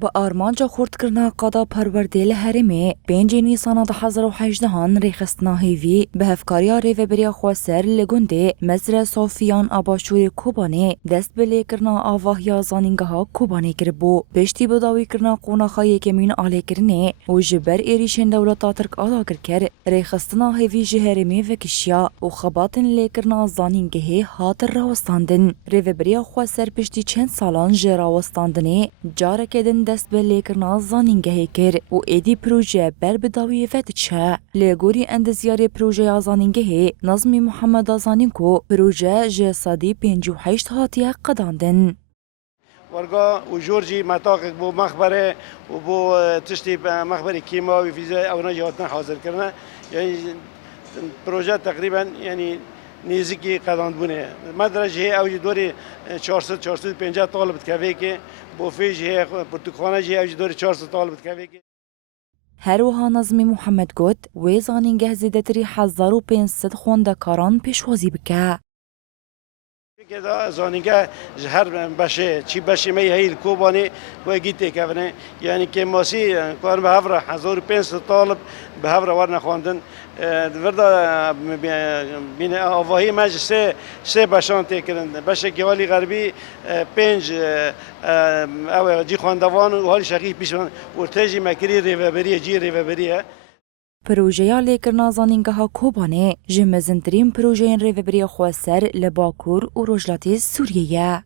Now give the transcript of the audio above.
با آرمانجا خورد کرنا قدا پروردیل هرمی 5 نیسان 2018 ریخستنا هیوی به هفکاریا ریوبریا خواسر لگونده مزر صوفیان آباشور کوبانه دست بلی کرنا آواه یا زانینگه ها کوبانه کربو بشتی بداوی کرنا قوناخای کمین آلی کرنه و جبر ایریشن دولتا ترک آلا کرکر ریخستنا هیوی جهرمی وکشیا و خباتن لی کرنا زانینگه هات راوستاندن ریوبریا خواسر پشتی چند سالان جراوستاندنه جاره کدن دست به لیکرنا زانینگه کر و ایدی پروژه بر بداوی ود چه لگوری اندزیار پروژه زانینگه نظمی محمد زانینکو پروژه جسادی 58 هاتیه قداندن ورگا و جورجی متاقق بو مخبره و بو تشتی مخبره کیماوی فیزیک اونا جهاتنا حاضر کرنا یعنی پروژه تقریبا یعنی نزدیکی قداند بونه مدرجه اوج دوری 450 طالب تکوی که بو فیجه پرتقانه جه اوج دوری 400 طالب تکوی که هر وها نظمی محمد گوت و زانینگه زیدتری 1500 خوندکاران پیشوازی بکه كذا زانينجا هر بشه چی بشه می هیل کوبانی و گیته کونه یعنی که ماسی کار به هفره 1500 طالب به هفره ورن خواندن وردا بین آواهی مجلس سه بشان تکرن بشه گوالی غربی 5 او جی خواندوان و حال شقیق پیشون ورتجی مکری ریوبری جی ریوبریه پروژه لیکرنا زانینگه ها کوبانه جمزنترین پروژه ریوبری خواسر لباکور و رجلاتی سوریه